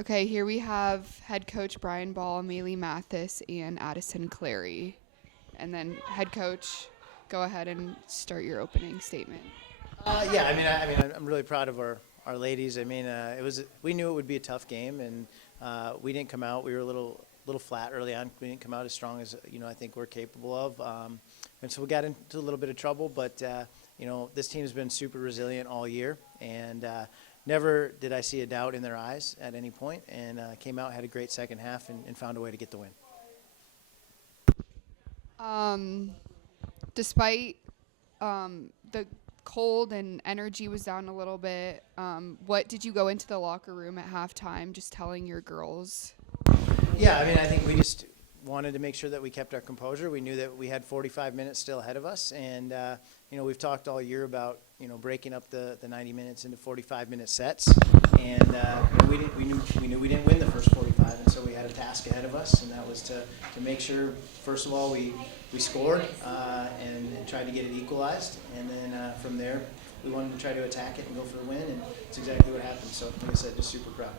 Okay, here we have head coach Brian Bahl, Mallie Mathis, and Addison Clarey. And then head coach, go ahead and start your opening statement. I'm really proud of our ladies. We knew it would be a tough game, and we didn't come out. We were a little flat early on. We didn't come out as strong as I think we're capable of, and so we got into a little bit of trouble. But this team has been super resilient all year, and never did I see a doubt in their eyes at any point. And came out, had a great second half, and found a way to get the win. Despite the cold and energy was down a little bit, what did you go into the locker room at halftime just telling your girls? Yeah, I think we just wanted to make sure that we kept our composure. We knew that we had 45 minutes still ahead of us, and we've talked all year about breaking up the 90 minutes into 45-minute sets, and we knew we didn't win the first 45, and so we had a task ahead of us, and that was to make sure first of all we scored and tried to get it equalized, and then from there we wanted to try to attack it and go for the win, and it's exactly what happened. So like I said, just super proud.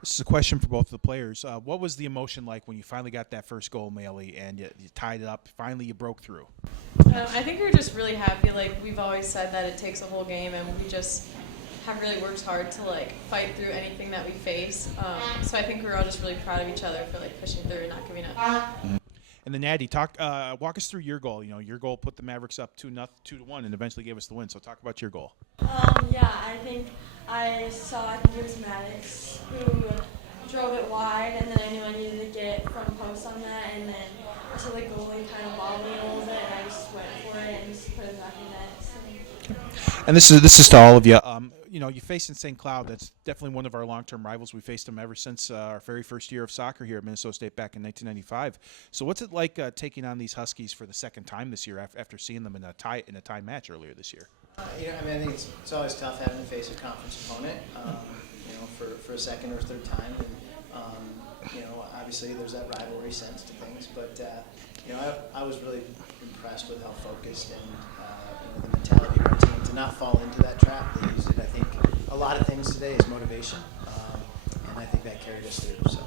This is a question for both of the players. What was the emotion like when you finally got that first goal, Mallie, and you tied it up? Finally, you broke through. I think we're just really happy. Like we've always said that it takes a whole game, and we just have really worked hard to fight through anything that we face. So I think we're all just really proud of each other for pushing through and not giving up. Mm-hmm. And then Natty, walk us through your goal. Your goal put the Mavericks up 2-1, and eventually gave us the win. So talk about your goal. I think it was Maddox who drove it wide, and then I knew I needed to get front post on that, and then to the goalie kind of bobbled me a little bit, and I just went for it and just put it back in net. So. And this is to all of you. You faced in St. Cloud. That's definitely one of our long-term rivals. We faced them ever since our very first year of soccer here at Minnesota State back in 1995. So what's it like taking on these Huskies for the second time this year after seeing them in a tie match earlier this year? I think it's always tough having to face a conference opponent, for a second or third time. And, obviously there's that rivalry sense to things. But, I was really impressed with how focused and the mentality of our team to not fall into that trap. They used it, I think, a lot of things today is motivation. And I think that carried us through. So.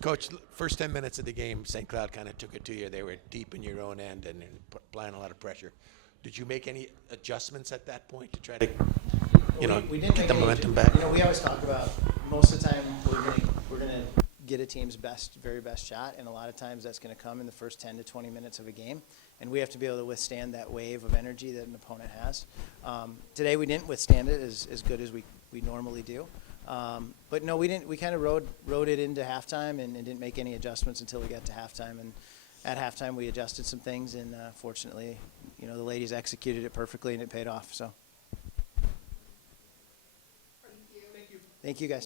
Coach, first 10 minutes of the game, St. Cloud kind of took it to you. They were deep in your own end and applying a lot of pressure. Did you make any adjustments at that point to try to, we didn't get the make momentum back? We always talk about most of the time we're gonna get a team's very best shot, and a lot of times that's going to come in the first 10 to 20 minutes of a game, and we have to be able to withstand that wave of energy that an opponent has. Today we didn't withstand it as good as we normally do. But no, we didn't. We kind of rode it into halftime and didn't make any adjustments until we got to halftime. And at halftime, we adjusted some things, and fortunately, the ladies executed it perfectly, and it paid off. So, thank you guys.